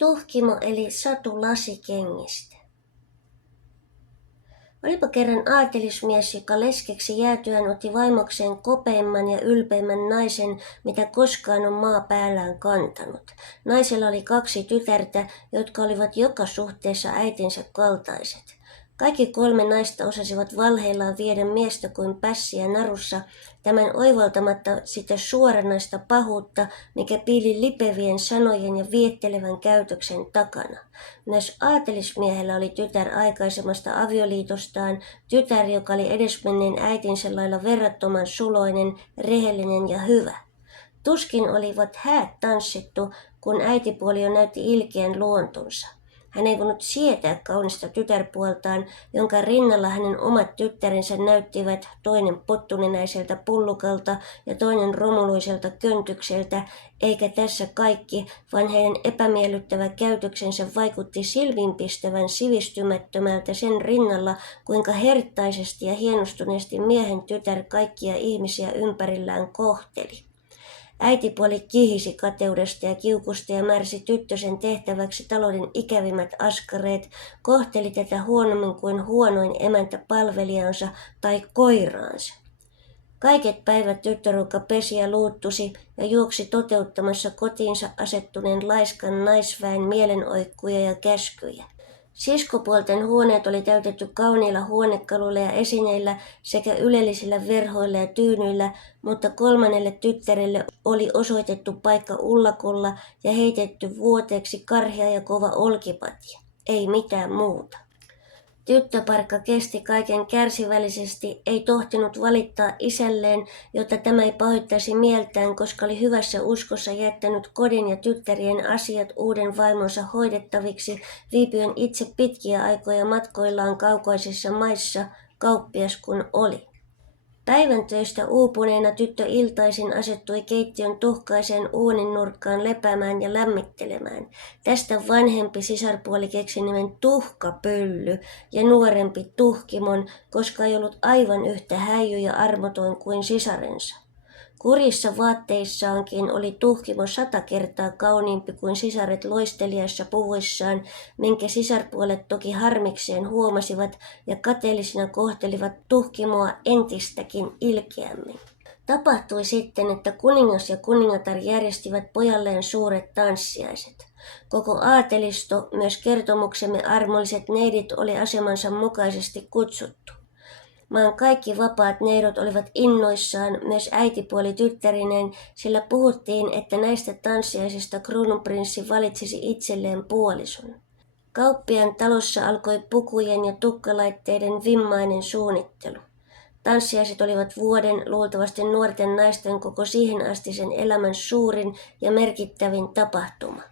Tuhkimo eli Satu lasikengistä. Olipa kerran aatelismies, joka leskeksi jäätyään otti vaimokseen kopeimman ja ylpeimmän naisen, mitä koskaan on maa päällään kantanut. Naisella oli 2 tytärtä, jotka olivat joka suhteessa äitinsä kaltaiset. Kaikki 3 naista osasivat valheillaan viedä miestä kuin pässiä narussa, tämän oivaltamatta sitä suoranaista pahuutta, mikä piili lipevien sanojen ja viettelevän käytöksen takana. Myös aatelismiehellä oli tytär aikaisemmasta avioliitostaan, tytär, joka oli edesmenneen äitinsä lailla verrattoman suloinen, rehellinen ja hyvä. Tuskin olivat häät tanssittu, kun äitipuoli jo näytti ilkeän luontonsa. Hän ei voinut sietää kaunista tytärpuoltaan, jonka rinnalla hänen omat tyttärensä näyttivät toinen pottunenäiseltä pullukalta ja toinen romuluiselta köntykseltä, eikä tässä kaikki, vaan heidän epämiellyttävä käytöksensä vaikutti silmiinpistävän sivistymättömältä sen rinnalla, kuinka herttaisesti ja hienostuneesti miehen tytär kaikkia ihmisiä ympärillään kohteli. Äitipuoli kihisi kateudesta ja kiukusta ja märsi tyttösen tehtäväksi talouden ikävimmät askareet, kohteli tätä huonommin kuin huonoin emäntä palvelijansa tai koiraansa. Kaiket päivät tyttörukka pesi ja luuttusi ja juoksi toteuttamassa kotiinsa asettuneen laiskan naisväen mielenoikkuja ja käskyjä. Siskopuolten huoneet oli täytetty kauniilla huonekaluilla ja esineillä sekä ylellisillä verhoilla ja tyynyillä, mutta 3. tyttärelle oli osoitettu paikka ullakolla ja heitetty vuoteeksi karhea ja kova olkipatja. Ei mitään muuta. Tyttöparkka kesti kaiken kärsivällisesti, ei tohtinut valittaa isälleen, jotta tämä ei pahoittaisi mieltään, koska oli hyvässä uskossa jättänyt kodin ja tyttärien asiat uuden vaimonsa hoidettaviksi, viipyen itse pitkiä aikoja matkoillaan kaukaisissa maissa, kauppias kun oli. Päivän töistä uupuneena tyttö iltaisin asettui keittiön tuhkaiseen uunin nurkkaan lepäämään ja lämmittelemään. Tästä vanhempi sisarpuoli keksi nimen Tuhkapölly ja nuorempi Tuhkimon, koska ei ollut aivan yhtä häijy ja armoton kuin sisarensa. Kurissa vaatteissaankin oli Tuhkimo 100 kertaa kauniimpi kuin sisaret loisteliaissa puvuissaan, minkä sisarpuolet toki harmikseen huomasivat ja kateellisina kohtelivat Tuhkimoa entistäkin ilkeämmin. Tapahtui sitten, että kuningas ja kuningatar järjestivät pojalleen suuret tanssiaiset. Koko aatelisto, myös kertomuksemme armolliset neidit oli asemansa mukaisesti kutsuttu. Maan kaikki vapaat neidot olivat innoissaan, myös äitipuoli tyttärineen, sillä puhuttiin, että näistä tanssiaisista kruununprinssi valitsisi itselleen puolison. Kauppiaan talossa alkoi pukujen ja tukkalaitteiden vimmainen suunnittelu. Tanssiaiset olivat vuoden, luultavasti nuorten naisten koko siihen asti sen elämän suurin ja merkittävin tapahtuma.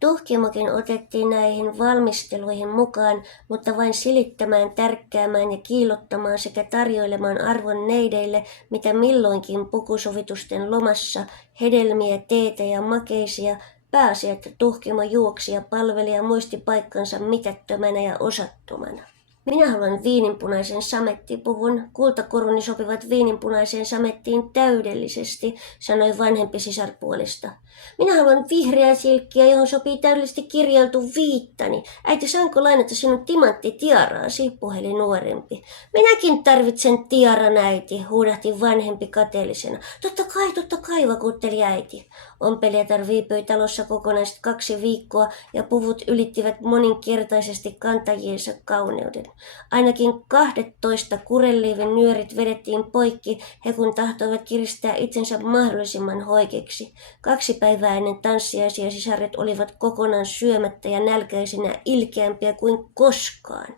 Tuhkimokin otettiin näihin valmisteluihin mukaan, mutta vain silittämään, tärkkäämään ja kiillottamaan sekä tarjoilemaan arvon neideille, mitä milloinkin pukusovitusten lomassa, hedelmiä, teetä ja makeisia, pääsi, että Tuhkimo juoksi ja palveli ja muisti paikkansa mitättömänä ja osattomana. Minä haluan viininpunaisen samettipuvun. Kultakoruni sopivat viininpunaiseen samettiin täydellisesti, sanoi vanhempi sisarpuolesta. Minä haluan vihreää silkkiä, johon sopii täydellisesti kirjailtu viittani. Äiti, saanko lainata sinun timanttitiaraasi, puheli nuorempi. Minäkin tarvitsen tiaran, äiti, huudahti vanhempi kateellisena. Totta kai, vakuutteli äiti. Ompelijatar viipyi talossa kokonaiset 2 viikkoa ja puvut ylittivät moninkertaisesti kantajiensa kauneuden. Ainakin 12 kureliivin nyörit vedettiin poikki, he kun tahtoivat kiristää itsensä mahdollisimman hoikeksi. 2 päivää ennen tanssiaisia sisaret olivat kokonaan syömättä ja nälkäisinä ilkeämpiä kuin koskaan.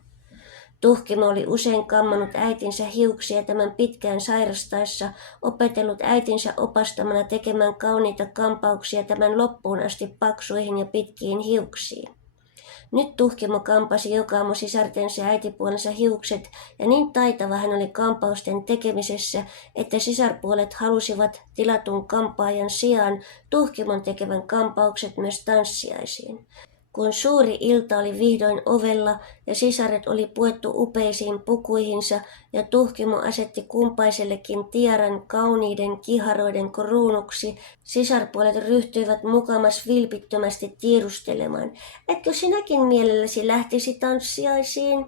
Tuhkimo oli usein kammannut äitinsä hiuksia tämän pitkään sairastaessa, opetellut äitinsä opastamana tekemään kauniita kampauksia tämän loppuun asti paksuihin ja pitkiin hiuksiin. Nyt Tuhkimo kampasi joka aamu sisartensa ja äitipuolensa hiukset, ja niin taitava hän oli kampausten tekemisessä, että sisarpuolet halusivat tilatun kampaajan sijaan Tuhkimon tekevän kampaukset myös tanssiaisiin. kun suuri ilta oli vihdoin ovella ja sisaret oli puettu upeisiin pukuihinsa ja Tuhkimo asetti kumpaisellekin tiaran kauniiden kiharoiden kruunuksi, sisarpuolet ryhtyivät mukamas vilpittömästi tiedustelemaan. Etkö sinäkin mielelläsi lähtisi tanssiaisiin?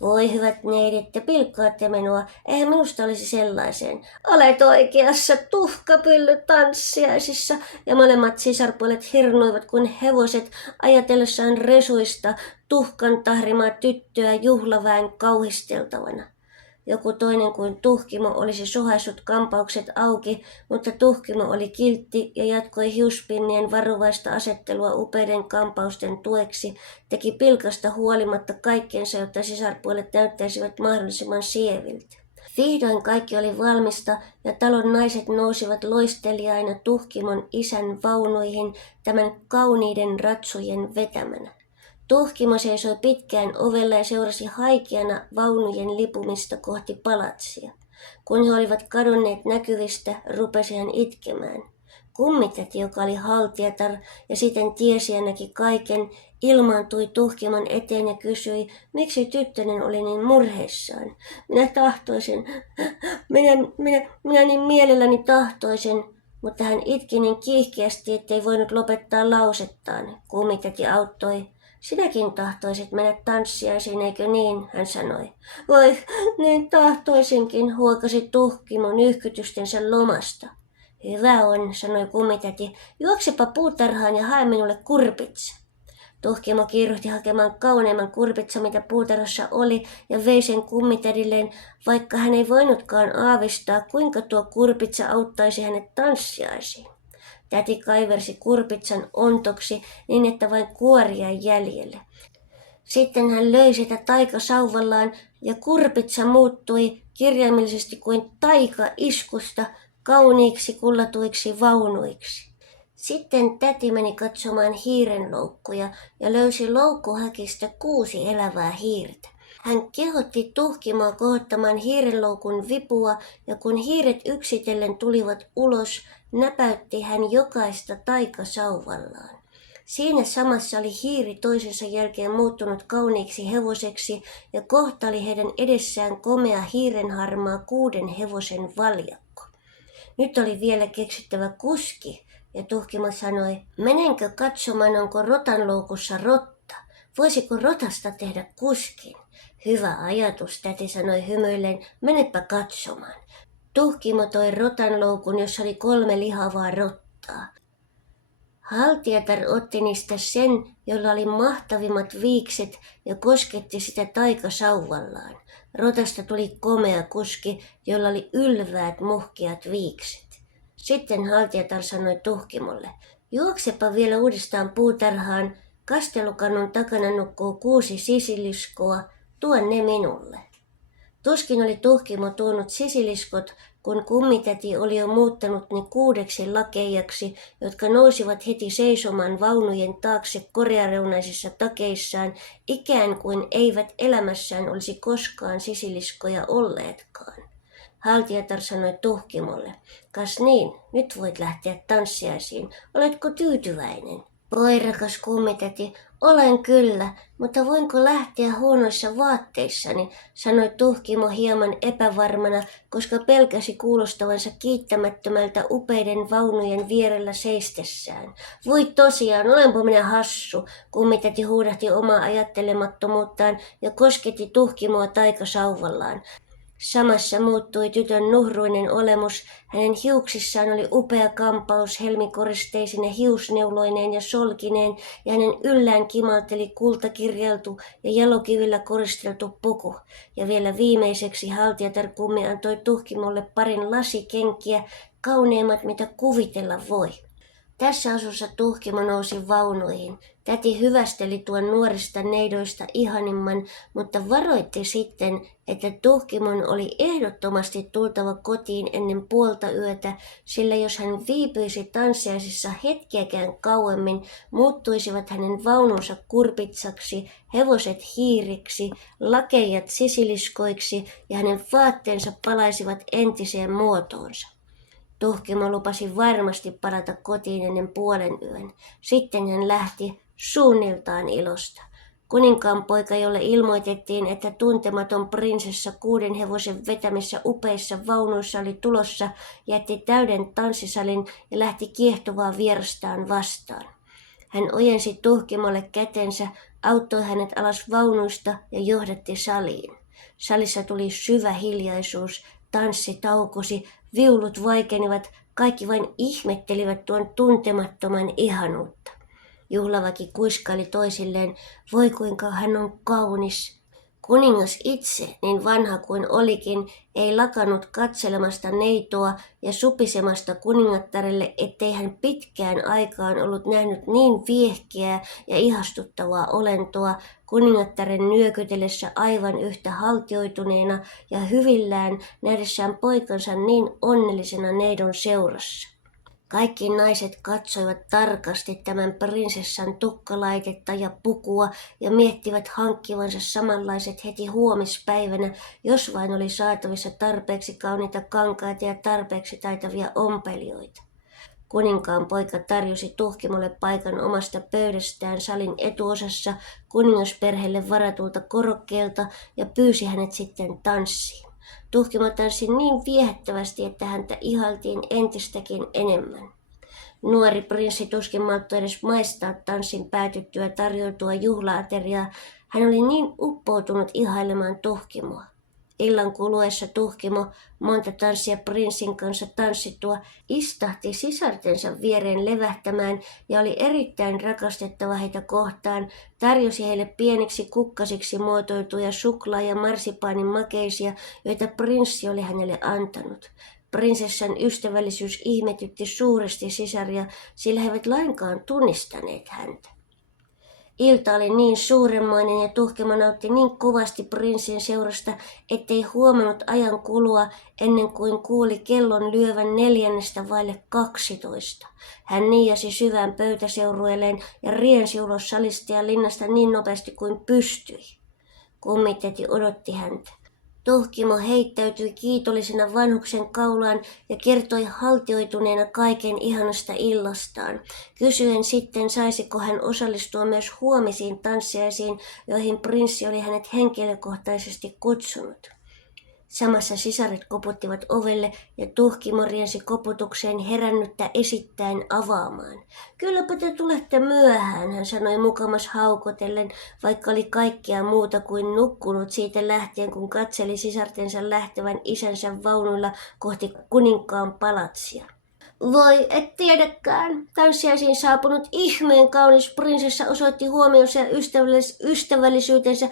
Voi hyvät neidit, te pilkkaatte minua, eihän minusta olisi sellaiseen. Olet oikeassa, tuhkapylly tanssiaisissa, ja molemmat sisarpuolet hirnuivat kuin hevoset ajatellessaan resuista tuhkan tahrimaa tyttöä juhlaväen kauhisteltavana. Joku toinen kuin Tuhkimo olisi sohaissut kampaukset auki, mutta Tuhkimo oli kiltti ja jatkoi hiuspinnien varovaista asettelua upeiden kampausten tueksi, teki pilkasta huolimatta kaikkensa, jotta sisarpuolet näyttäisivät mahdollisimman sieviltä. Vihdoin kaikki oli valmista ja talon naiset nousivat loisteliaina Tuhkimon isän vaunuihin tämän kauniiden ratsujen vetämänä. Tuhkimo seisoi pitkään ovella ja seurasi haikeana vaunujen lipumista kohti palatsia. Kun he olivat kadonneet näkyvistä, rupesi hän itkemään. Kummitäti, joka oli haltijatar ja siten tiesi ja näki kaiken, ilmaantui Tuhkimon eteen ja kysyi, miksi tyttönen oli niin murheissaan. Minä tahtoisin, minä niin mielelläni tahtoisin, mutta hän itki niin kiihkeästi, ettei voinut lopettaa lausettaan. Kummitäti auttoi. Sinäkin tahtoisit mennä tanssiaisiin, eikö niin, hän sanoi. Voi, niin tahtoisinkin, huokasi Tuhkimo nyhkytystensä lomasta. Hyvä on, sanoi kummitäti, juoksepa puutarhaan ja hae minulle kurpitsa. Tuhkimo kiiruhti hakemaan kauneimman kurpitsa, mitä puutarhassa oli, ja vei sen kummitädilleen, vaikka hän ei voinutkaan aavistaa, kuinka tuo kurpitsa auttaisi hänet tanssiaisiin. Täti kaiversi kurpitsan ontoksi niin, että vain kuori jäi jäljelle. Sitten hän löi sitä taikasauvallaan ja kurpitsa muuttui kirjaimellisesti kuin taikaiskusta kauniiksi kullatuiksi vaunuiksi. Sitten täti meni katsomaan hiirenloukkuja ja löysi loukkuhäkistä 6 elävää hiirtä. Hän kehotti Tuhkimoa kohottamaan hiirenloukun vipua ja kun hiiret yksitellen tulivat ulos, näpäytti hän jokaista taikasauvallaan. Siinä samassa oli hiiri toisensa jälkeen muuttunut kauniiksi hevoseksi ja kohta oli heidän edessään komea hiirenharmaa 6 hevosen valjakko. Nyt oli vielä keksittävä kuski ja Tuhkimo sanoi, menenkö katsomaan, onko rotanloukussa rotta? Voisiko rotasta tehdä kuskin? Hyvä ajatus, täti sanoi hymyillen, menepä katsomaan. Tuhkimo toi rotanloukun, jossa oli 3 lihavaa rottaa. Haltijatar otti niistä sen, jolla oli mahtavimmat viikset ja kosketti sitä taikasauvallaan. Rotasta tuli komea kuski, jolla oli ylväät muhkeat viikset. Sitten haltijatar sanoi Tuhkimolle, juoksepa vielä uudestaan puutarhaan, kastelukannun takana nukkuu 6 sisiliskoa, tuo ne minulle. Tuskin oli Tuhkimo tuonut sisiliskot, kun kummitäti oli jo muuttanut ne 6 lakeijaksi, jotka nousivat heti seisomaan vaunujen taakse koreareunaisissa takeissaan, ikään kuin eivät elämässään olisi koskaan sisiliskoja olleetkaan. Haltijatar sanoi Tuhkimolle, kas niin, nyt voit lähteä tanssiaisiin, oletko tyytyväinen? Voi rakas kummitäti, olen kyllä, mutta voinko lähteä huonoissa vaatteissani, sanoi Tuhkimo hieman epävarmana, koska pelkäsi kuulostavansa kiittämättömältä upeiden vaunujen vierellä seistessään. Voi tosiaan, olenpa minä hassu, kummitäti huudahti omaa ajattelemattomuuttaan ja kosketti Tuhkimoa taikasauvallaan. Samassa muuttui tytön nuhruinen olemus, hänen hiuksissaan oli upea kampaus helmikoristeisine hiusneuloineen ja solkineen, ja hänen yllään kimalteli kultakirjaltu ja jalokivillä koristeltu puku. Ja vielä viimeiseksi haltijatar kummi antoi Tuhkimolle parin lasikenkiä, kauneimmat mitä kuvitella voi. Tässä asussa Tuhkimo nousi vaunuihin. Täti hyvästeli tuon nuorista neidoista ihanimman, mutta varoitti sitten, että Tuhkimon oli ehdottomasti tultava kotiin ennen puolta yötä, sillä jos hän viipyisi tanssiaisissa hetkeäkään kauemmin, muuttuisivat hänen vaununsa kurpitsaksi, hevoset hiiriksi, lakeijat sisiliskoiksi ja hänen vaatteensa palaisivat entiseen muotoonsa. Tuhkimo lupasi varmasti palata kotiin ennen puolen yön. Sitten hän lähti, suunniltaan ilosta. Kuninkaan poika, jolle ilmoitettiin, että tuntematon prinsessa 6 hevosen vetämissä upeissa vaunuissa oli tulossa, jätti täyden tanssisalin ja lähti kiehtovaa vierastaan vastaan. Hän ojensi Tuhkimolle kätensä, auttoi hänet alas vaunuista ja johdatti saliin. Salissa tuli syvä hiljaisuus, tanssi taukosi, viulut vaikenivat, kaikki vain ihmettelivät tuon tuntemattoman ihanuutta. Juhlaväki kuiskaili toisilleen, voi kuinka hän on kaunis. Kuningas itse, niin vanha kuin olikin, ei lakannut katselemasta neitoa ja supisemasta kuningattarelle, ettei hän pitkään aikaan ollut nähnyt niin viehkeää ja ihastuttavaa olentoa, kuningattaren nyökytellessä aivan yhtä haltioituneena ja hyvillään nähdessään poikansa niin onnellisena neidon seurassa. Kaikki naiset katsoivat tarkasti tämän prinsessan tukkalaitetta ja pukua ja miettivät hankkivansa samanlaiset heti huomispäivänä, jos vain oli saatavissa tarpeeksi kauniita kankaita ja tarpeeksi taitavia ompelijoita. Kuninkaan poika tarjosi Tuhkimolle paikan omasta pöydästään salin etuosassa kuningasperheelle varatulta korokkeelta ja pyysi hänet sitten tanssiin. Tuhkimo tanssi niin viehättävästi, että häntä ihailtiin entistäkin enemmän. Nuori prinssi tuskin malttoi edes maistaa tanssin päätyttyä tarjoutua juhlaateriaa. Hän oli niin uppoutunut ihailemaan Tuhkimoa. Illan kuluessa Tuhkimo, monta tanssia prinssin kanssa tanssittua, istahti sisartensa viereen levähtämään ja oli erittäin rakastettava heitä kohtaan, tarjosi heille pieniksi kukkasiksi muotoiltuja suklaa- ja marsipaanin makeisia, joita prinssi oli hänelle antanut. Prinsessan ystävällisyys ihmetytti suuresti sisaria, sillä he eivät lainkaan tunnistaneet häntä. Ilta oli niin suuremmoinen ja Tuhkimo nautti niin kovasti prinssin seurasta, ettei huomannut ajan kulua ennen kuin kuuli kellon lyövän 11:45. Hän niiasi syvään pöytäseurueelleen ja riensi ulos salista ja linnasta niin nopeasti kuin pystyi. Kummitäti odotti häntä. Tuhkimo heittäytyi kiitollisena vanhuksen kaulaan ja kertoi haltioituneena kaiken ihanasta illastaan, kysyen sitten saisiko hän osallistua myös huomisiin tanssiaisiin, joihin prinssi oli hänet henkilökohtaisesti kutsunut. Samassa sisaret koputtivat ovelle ja Tuhkimo riensi koputukseen herännyttä esittäen avaamaan. Kylläpä te tulette myöhään, hän sanoi mukamas haukotellen, vaikka oli kaikkea muuta kuin nukkunut siitä lähtien, kun katseli sisartensa lähtevän isänsä vaunuilla kohti kuninkaan palatsia. Voi, et tiedäkään. Tanssiaisiin saapunut ihmeen kaunis prinsessa osoitti huomionsa ja ystävällisyytensä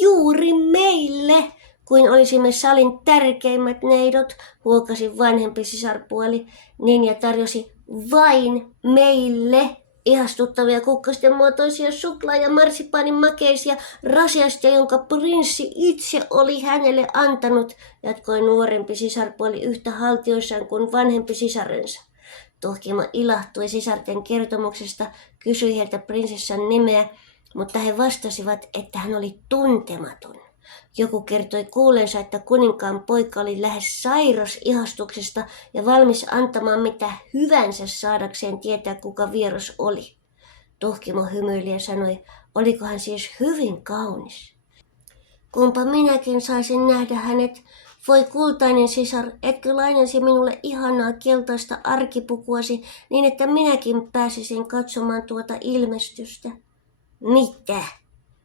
juuri meille, kuin olisimme salin tärkeimmät neidot, huokasi vanhempi sisarpuoli. Ninja tarjosi vain meille ihastuttavia kukkasten muotoisia suklaa- ja marsipaanin makeisia rasiasta, jonka prinssi itse oli hänelle antanut, jatkoi nuorempi sisarpuoli yhtä haltioissaan kuin vanhempi sisarensa. Tuhkimo ilahtui sisarten kertomuksesta, kysyi heiltä prinsessan nimeä, mutta he vastasivat, että hän oli tuntematon. Joku kertoi kuulleensa, että kuninkaan poika oli lähes sairas ihastuksesta ja valmis antamaan mitä hyvänsä saadakseen tietää, kuka vieras oli. Tuhkimo hymyili ja sanoi, oliko hän siis hyvin kaunis. Kumpa minäkin saisin nähdä hänet. Voi kultainen sisar, etkö lainasi minulle ihanaa keltaista arkipukuasi niin, että minäkin pääsisin katsomaan tuota ilmestystä. Mitä?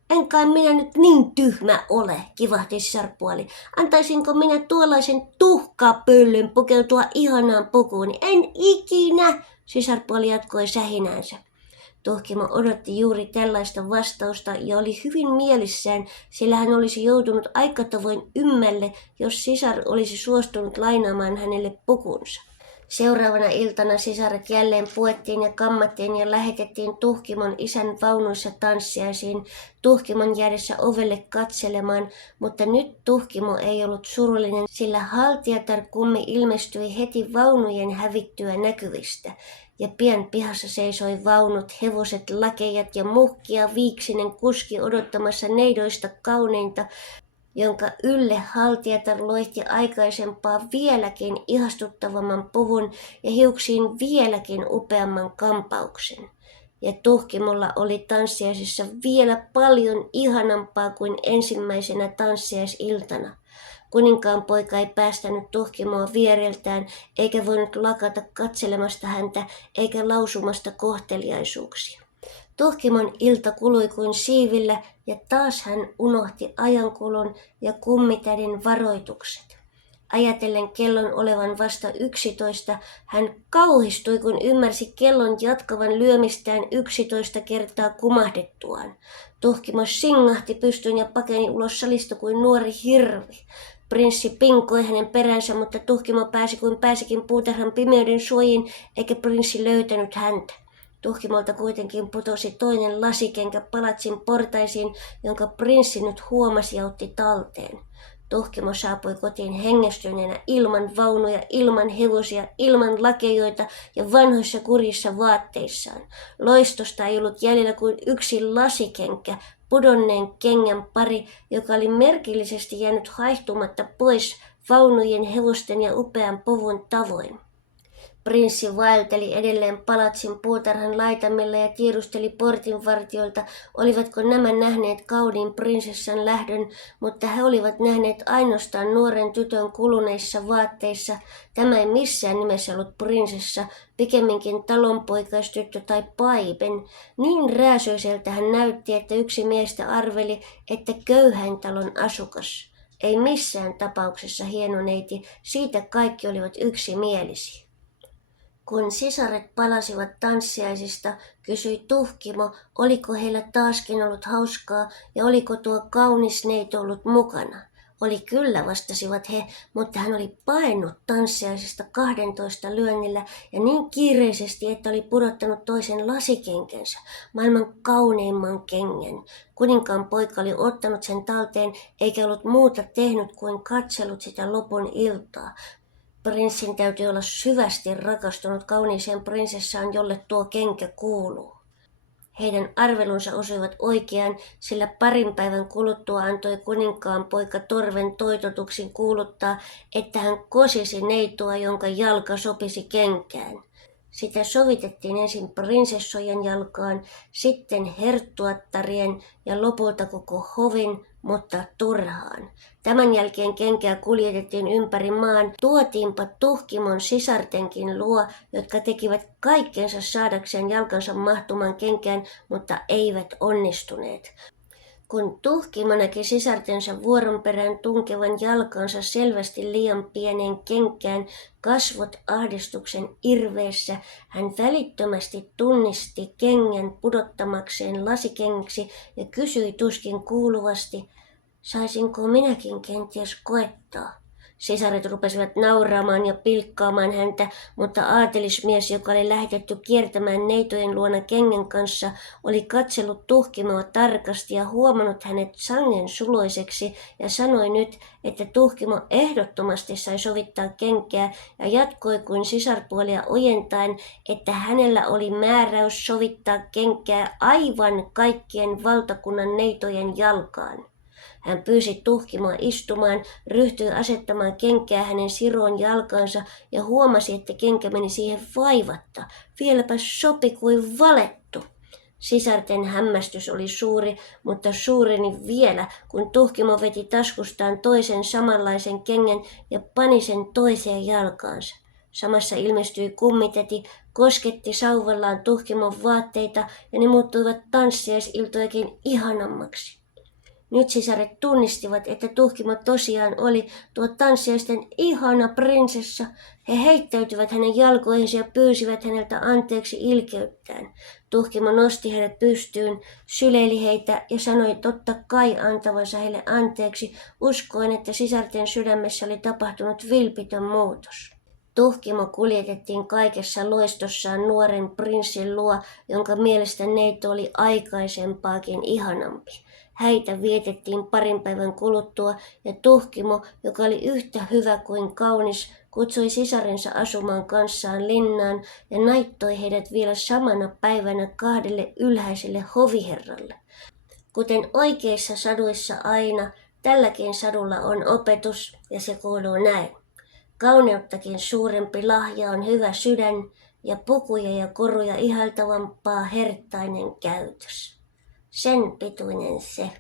En kai minä nyt niin tyhmä ole, kivahti sisarpuoli. Antaisinko minä tuollaisen tuhkapöllyn pukeutua ihanaan pukuuni? En ikinä, sisarpuoli jatkoi sähinäänsä. Tuhkimo odotti juuri tällaista vastausta ja oli hyvin mielissään, sillä hän olisi joutunut aika tavoin ymmälle, jos sisar olisi suostunut lainaamaan hänelle pukunsa. Seuraavana iltana sisaret jälleen puettiin ja kammattiin ja lähetettiin Tuhkimon isän vaunuissa tanssiaisiin Tuhkimon jäädessä ovelle katselemaan, mutta nyt Tuhkimo ei ollut surullinen, sillä haltijatar kummi ilmestyi heti vaunujen hävittyä näkyvistä. Ja pian pihassa seisoi vaunut, hevoset, lakejat ja muhkia viiksinen kuski odottamassa neidoista kauneinta, jonka ylle haltijatar loihti aikaisempaa vieläkin ihastuttavamman puvun ja hiuksiin vieläkin upeamman kampauksen. Ja Tuhkimolla oli tanssiaisissa vielä paljon ihanampaa kuin ensimmäisenä tanssiaisiltana. Kuninkaan poika ei päästänyt Tuhkimoa viereltään, eikä voinut lakata katselemasta häntä, eikä lausumasta kohteliaisuuksia. Tuhkimon ilta kului kuin siivillä, ja taas hän unohti ajankulun ja kummitädin varoitukset. Ajatellen kellon olevan vasta 11, hän kauhistui, kun ymmärsi kellon jatkavan lyömistään 11 kertaa kumahdettuaan. Tuhkimo singahti pystyyn ja pakeni ulos salista kuin nuori hirvi. Prinssi pinkoi hänen peränsä, mutta Tuhkimo pääsi kuin pääsikin puutarhan pimeyden suojiin, eikä prinssi löytänyt häntä. Tuhkimolta kuitenkin putosi toinen lasikenkä palatsin portaisiin, jonka prinssi nyt huomasi ja otti talteen. Tuhkimo saapui kotiin hengästyneenä ilman vaunuja, ilman hevosia, ilman lakejoita ja vanhoissa kurjissa vaatteissaan. Loistosta ei ollut jäljellä kuin yksi lasikenkä, pudonneen kengän pari, joka oli merkillisesti jäänyt haihtumatta pois vaunujen, hevosten ja upean povun tavoin. Prinssi vaelteli edelleen palatsin puutarhan laitamilla ja tiedusteli portinvartijoilta, olivatko nämä nähneet kauniin prinsessan lähdön, mutta he olivat nähneet ainoastaan nuoren tytön kuluneissa vaatteissa. Tämä ei missään nimessä ollut prinsessa, pikemminkin talonpoikaistyttö tai paipen. Niin rääsöiseltä hän näytti, että yksi miestä arveli, että köyhäin talon asukas. Ei missään tapauksessa hieno neiti, siitä kaikki olivat yksimielisiä. Kun sisaret palasivat tanssiaisista, kysyi Tuhkimo, oliko heillä taaskin ollut hauskaa ja oliko tuo kaunis neito ollut mukana. Oli kyllä, vastasivat he, mutta hän oli paennut tanssiaisista 12 lyönnillä ja niin kiireisesti, että oli pudottanut toisen lasikenkänsä, maailman kauneimman kengän. Kuninkaan poika oli ottanut sen talteen eikä ollut muuta tehnyt kuin katsellut sitä lopun iltaa. Prinssin täytyy olla syvästi rakastunut kauniiseen prinsessaan, jolle tuo kenkä kuuluu. Heidän arvelunsa osuivat oikeaan, sillä parin päivän kuluttua antoi kuninkaan poika torven toitotuksin kuuluttaa, että hän kosisi neitoa, jonka jalka sopisi kenkään. Sitä sovitettiin ensin prinsessojen jalkaan, sitten herttuattarien ja lopulta koko hovin, mutta turhaan. Tämän jälkeen kenkää kuljetettiin ympäri maan, tuotiinpa Tuhkimon sisartenkin luo, jotka tekivät kaikkensa saadakseen jalkansa mahtumaan kenkään, mutta eivät onnistuneet. Kun Tuhkimo näki sisartensa vuoron perään tunkevan jalkansa selvästi liian pieneen kenkään, kasvot ahdistuksen irveessä, hän välittömästi tunnisti kengän pudottamakseen lasikengäksi ja kysyi tuskin kuuluvasti, saisinko minäkin kenties koettaa? Sisaret rupesivat nauraamaan ja pilkkaamaan häntä, mutta aatelismies, joka oli lähetetty kiertämään neitojen luona kengän kanssa, oli katsellut Tuhkimoa tarkasti ja huomannut hänet sangen suloiseksi ja sanoi nyt, että Tuhkimo ehdottomasti sai sovittaa kenkää ja jatkoi kuin sisarpuolia ojentaen, että hänellä oli määräys sovittaa kenkää aivan kaikkien valtakunnan neitojen jalkaan. Hän pyysi Tuhkimoa istumaan, ryhtyi asettamaan kenkää hänen siroon jalkansa ja huomasi, että kenkä meni siihen vaivatta. Vieläpä sopi kuin valettu. Sisarten hämmästys oli suuri, mutta suureni vielä, kun Tuhkimo veti taskustaan toisen samanlaisen kengän ja pani sen toiseen jalkaansa. Samassa ilmestyi kummitäti, kosketti sauvallaan Tuhkimon vaatteita ja ne muuttuivat tanssiaisiltojakin ihanammaksi. Nyt sisaret tunnistivat, että Tuhkimo tosiaan oli tuo tanssiaisten ihana prinsessa. He heittäytyivät hänen jalkoihinsa ja pyysivät häneltä anteeksi ilkeyttään. Tuhkimo nosti heidät pystyyn, syleili heitä ja sanoi totta kai antavansa heille anteeksi, uskoen, että sisarten sydämessä oli tapahtunut vilpitön muutos. Tuhkimo kuljetettiin kaikessa loistossaan nuoren prinssin luo, jonka mielestä neito oli aikaisempaakin ihanampi. Häitä vietettiin parin päivän kuluttua ja Tuhkimo, joka oli yhtä hyvä kuin kaunis, kutsui sisarensa asumaan kanssaan linnaan ja naittoi heidät vielä samana päivänä 2 ylhäiselle hoviherralle. Kuten oikeissa saduissa aina, tälläkin sadulla on opetus ja se kuuluu näin. Kauneuttakin suurempi lahja on hyvä sydän, ja pukuja ja koruja ihailtavampaa herttainen käytös. Sen pituinen se.